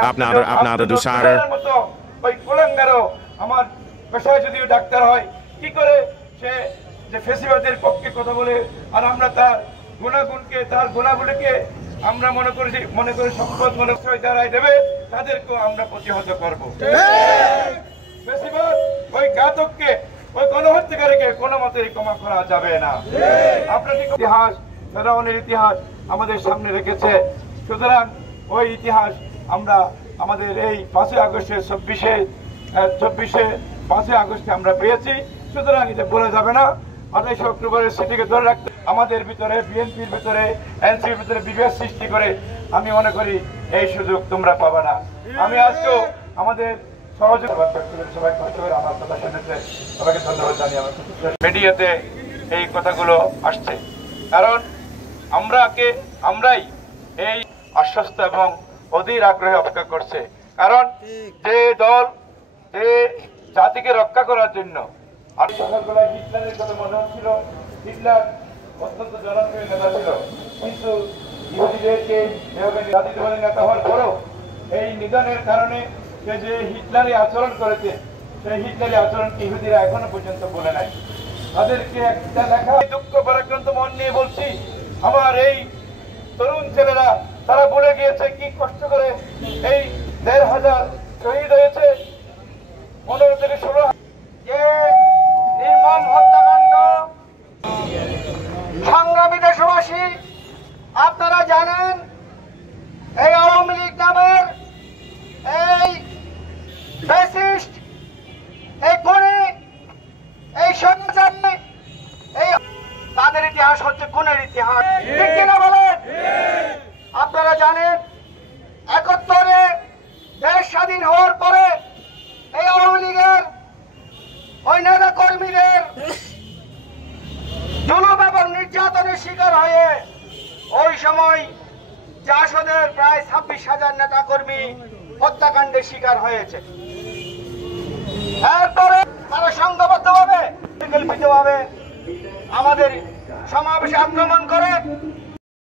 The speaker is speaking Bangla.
up now to do Sagar. ওই কুলাঙ্গারও আমার পেশায় যদিও ডাক্তার হয় কি করে সে যে ফেসিবাদের পক্ষে কথা বলে আর আমরা তার গুণাগুণকে তার গুণাগুলিকে আমরা মনে করি সম্পদ মনে করে দাঁড়াই দেবে তাদেরকেও আমরা প্রতিহত করব। ফেসিবাদ ওই ঘাতককে ওই গণহত্যাকারীকে কোনো মতেই ক্ষমা করা যাবে না। আপনার ইতিহাস ফেরাউনের ইতিহাস আমাদের সামনে রেখেছে, সুতরাং ওই ইতিহাস আমরা আমাদের এই 5ই আগস্টের 5ই আগস্টে আমরা পেয়েছি, সুতরাং এটা বলা যাবে না। 28 অক্টোবরের স্মৃতিকে ধরে রাখতে আমাদের ভিতরে বিএনপির ভিতরে এনসিপির ভিতরে বিভেদ সৃষ্টি করে আমি মনে করি এই সুযোগ তোমরা পাবে না। আমি আজকেও আমাদের সহযোগিতা সবাই কষ্ট করে আমার কথা শুনেছে, সবাইকে ধন্যবাদ জানিয়ে আমার মিডিয়াতে এই কথাগুলো আসছে, কারণ আমরাই এই আশ্বস্ত এবং অধীর আগ্রহে অপেক্ষা করছে। কারণ যে দল যে জাতিকে রক্ষা করার জন্য আর সকালবেলায় হিটলারের কথা মনে হচ্ছিল, হিটলার অত্যন্ত জনপ্রিয় নেতা ছিল, কিন্তু ইহুদিদেরকে এভাবে জাতীয়তাবাদী নেতা হওয়ার পরেও এই নিধনের কারণে সে যে হিটলারি আচরণ করেছে সেই হিটলারি আচরণকে ইহুদিরা এখনো পর্যন্ত বলে নাই। তাদেরকে একটা লেখা দুঃখ পরাক্রান্ত মন নিয়ে বলছি, আমার এই তরুণ ছেলেরা তারা বলে গিয়েছে কি কষ্ট করে এই 1500 শহীদ হয়েছে, 15 থেকে 16 নির্মম হত্যাকাণ্ড। সংগ্রামী দেশবাসী, আপনারা জানেন এই আওয়ামী লীগ নামের এই ফ্যাসিস্ট এই খুনি এই স্বৈরাচারী এই তাদের ইতিহাস হচ্ছে খুনের ইতিহাস, ঠিক কিনা বলেন? আপনারা জানেন 71-এ দেশ স্বাধীন হওয়ার পরে এই আওয়ামী লীগের ওই নেতা কর্মীদের জুলুম এবং নির্যাতনের শিকার হয়ে ওই সময় জাসদের প্রায় 26,000 নেতা কর্মী হত্যাকাণ্ডের শিকার হয়েছে। এরপরে তারা সংঘবদ্ধভাবে পরিকল্পিতভাবে আমাদের সমাবেশে আক্রমণ করে